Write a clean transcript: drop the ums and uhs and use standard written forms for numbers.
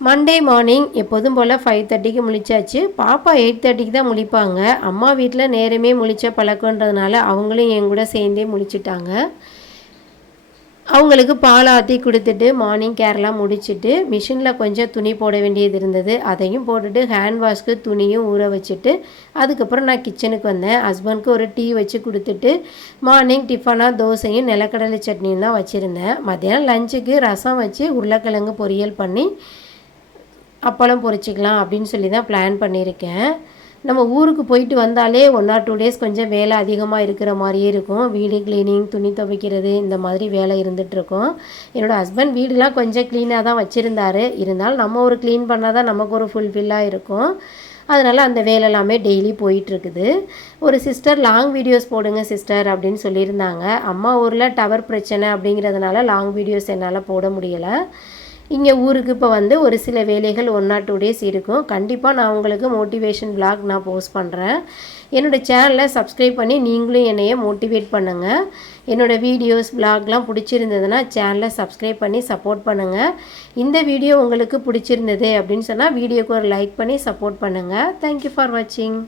Monday morning எப்போதும் போல் 5:30க்கு முழிச்சாச்சு. பாப்பா 8:30க்கு தான் முழிப்பாங்க. அம்மா வீட்டில் நேரமே முழிச்ச பழக்கன்றதுனால அவங்களும் என் கூட சேர்ந்தே முழிச்சிட்டாங்க. அவங்களுக்கு பால் ஆற்றி கொடுத்துட்டு மார்னிங் கேர்லாம் முடிச்சுட்டு மிஷினில் கொஞ்சம் துணி போட வேண்டியது இருந்தது. அதையும் போட்டுட்டு ஹேண்ட் வாஷ்க்கு துணியும் ஊற வச்சுட்டு அதுக்கப்புறம் நான் கிச்சனுக்கு வந்தேன். ஹஸ்பண்ட்க்கு ஒரு டீ வச்சு கொடுத்துட்டு மார்னிங் டிஃபனாக தோசையும் நிலக்கடலை சட்னியும் தான் வச்சுருந்தேன். மத்தியானம் லஞ்சுக்கு ரசம் வச்சு உருளைக்கிழங்கு பொரியல் பண்ணி அப்பளம் பொரிச்சிக்கலாம் அப்படின்னு சொல்லி தான் பிளான் பண்ணியிருக்கேன். நம்ம ஊருக்கு போயிட்டு வந்தாலே 1 or 2 டேஸ் கொஞ்சம் வேலை அதிகமாக இருக்கிற மாதிரியே இருக்கும். வீடு க்ளீனிங், துணி துவைக்கிறது இந்த மாதிரி வேலை இருந்துகிட்ருக்கும். என்னோடய ஹஸ்பண்ட் வீடெலாம் கொஞ்சம் க்ளீனாக தான் வச்சுருந்தார். இருந்தாலும் நம்ம ஒரு க்ளீன் பண்ணால் தான் நமக்கு ஒரு ஃபுல்ஃபில்லாக இருக்கும். அதனால் அந்த வேலை எல்லாமே டெய்லி போயிட்டுருக்குது. ஒரு சிஸ்டர் லாங் வீடியோஸ் போடுங்க சிஸ்டர் அப்படின்னு சொல்லியிருந்தாங்க. அம்மா ஊரில் டவர் பிரச்சனை அப்படிங்கிறதுனால லாங் வீடியோஸ் என்னால் போட முடியலை. இங்கே ஊருக்கு இப்போ வந்து ஒரு சில வேலைகள் 1 or 2 டேஸ் இருக்கும். கண்டிப்பாக நான் உங்களுக்கு மோட்டிவேஷன் vlog நான் போஸ்ட் பண்ணுறேன். என்னோடய சேனலை சப்ஸ்கிரைப் பண்ணி நீங்களும் என்னைய மோட்டிவேட் பண்ணுங்கள். என்னோடய வீடியோஸ் vlogலாம் பிடிச்சிருந்ததுன்னா சேனலை சப்ஸ்கிரைப் பண்ணி சப்போர்ட் பண்ணுங்கள். இந்த வீடியோ உங்களுக்கு பிடிச்சிருந்தது அப்படின்னு சொன்னால் வீடியோக்கு ஒரு லைக் பண்ணி சப்போர்ட் பண்ணுங்கள். தேங்க்யூ ஃபார் வாட்சிங்.